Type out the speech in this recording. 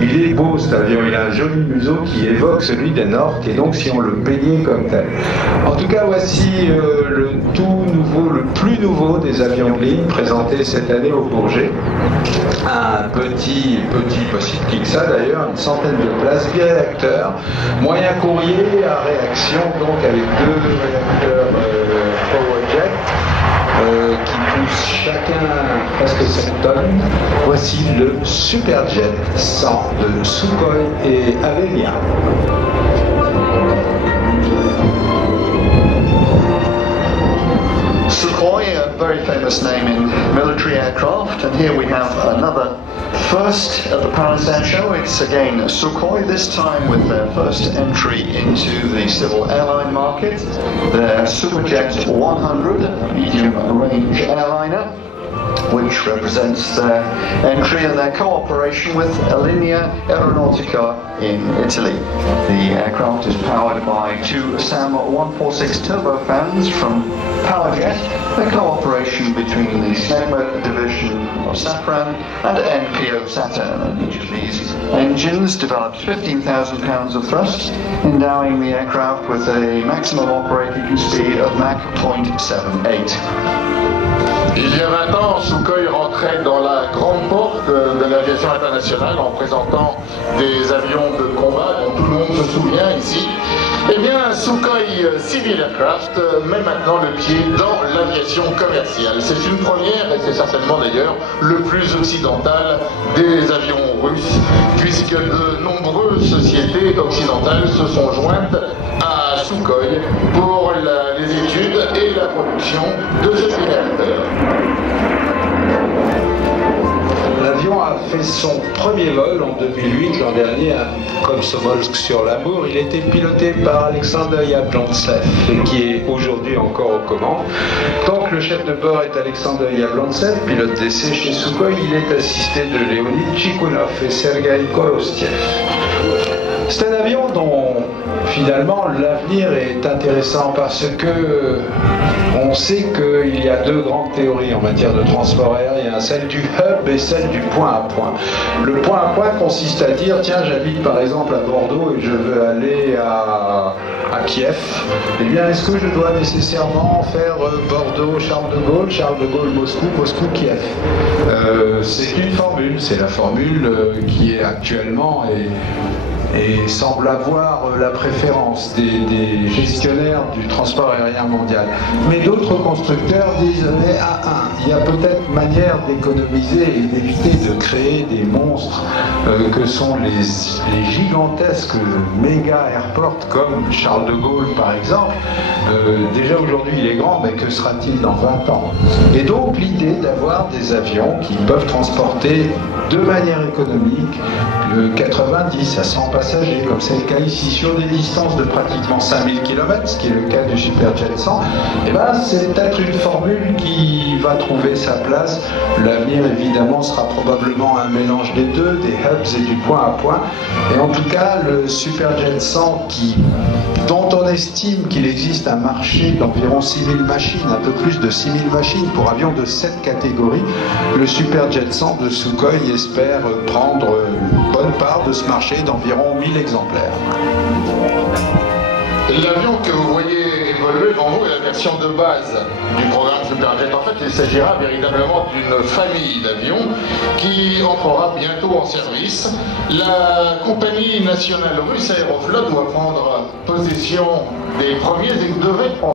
Il est beau cet avion, il a un joli museau qui évoque celui des Nork, et donc si on le peignait comme tel. En tout cas, voici le tout nouveau, le plus nouveau des avions de ligne présenté cette année au Bourget. Un petit, pas si petit que ça d'ailleurs, une centaine de places, biréacteurs, moyen courrier à réaction, donc avec deux réacteurs PowerJet qui poussent chacun presque 7 tonnes. Voici le Superjet 100 de Sukhoi et Alenia. Sukhoi, a very famous name in military aircraft, and here we have another first at the Paris Air Show. It's again Sukhoi, this time with their first entry into the civil airline market, their Superjet 100, a medium-range airliner, which represents their entry and their cooperation with Alenia Aeronautica in Italy. The aircraft is powered by two SAM 146 turbofans from PowerJet, a cooperation between the Snegma division of Safran and NPO Saturn. And each of these engines developed 15,000 pounds of thrust, endowing the aircraft with a maximum operating speed of Mach 0.78. Il y a 20 ans, Sukhoi rentrait dans la grande porte de l'aviation internationale en présentant des avions de combat dont tout le monde se souvient ici. Eh bien, Sukhoi Civil Aircraft met maintenant le pied dans l'aviation commerciale. C'est une première et c'est certainement d'ailleurs le plus occidental des avions russes, puisque de nombreuses sociétés occidentales se sont jointes à Sukhoi pour les études et la production de ce réacteur. L'avion a fait son premier vol en 2008, l'an dernier, à Komsomolsk sur l'Amour. Il était piloté par Alexander Yablonsev, qui est aujourd'hui encore aux commandes. Donc le chef de bord est Alexander Yablonsev, pilote d'essai chez Sukhoi. Il est assisté de Leonid Chikunov et Sergei Korostiev. C'est un avion dont finalement l'avenir est intéressant parce que on sait qu'il y a deux grandes théories en matière de transport aérien, celle du hub et celle du point à point. Le point à point consiste à dire, tiens, j'habite par exemple à Bordeaux et je veux aller à Kiev. Eh bien, est-ce que je dois nécessairement faire Bordeaux, Charles de Gaulle, Moscou, Kiev? C'est une formule, c'est la formule qui est actuellement et semble avoir la préférence des gestionnaires du transport aérien mondial. Mais d'autres constructeurs disent, mais il y a peut-être manière d'économiser et d'éviter de créer des monstres que sont les gigantesques méga airports comme Charles de Gaulle par exemple. Déjà aujourd'hui il est grand, mais que sera-t-il dans 20 ans? Et donc l'idée d'avoir des avions qui peuvent transporter de manière économique 90 à 100 passagers, comme c'est le cas ici, sur des distances de pratiquement 5000 km, ce qui est le cas du Superjet 100, et ben, c'est peut-être une formule qui va trouver sa place. L'avenir, évidemment, sera probablement un mélange des deux, des hubs et du point à point. Et en tout cas, le Superjet 100, dont on estime qu'il existe un marché d'environ 6000 machines, un peu plus de 6000 machines pour avions de cette catégorie, le Superjet 100 de Sukhoi espère prendre une bonne part de ce marché d'environ 1000 exemplaires. L'avion que vous voyez évoluer devant vous est la version de base du programme Superjet. En fait, il s'agira véritablement d'une famille d'avions qui entrera bientôt en service. La compagnie nationale russe Aeroflot doit prendre possession des premiers et devait prendre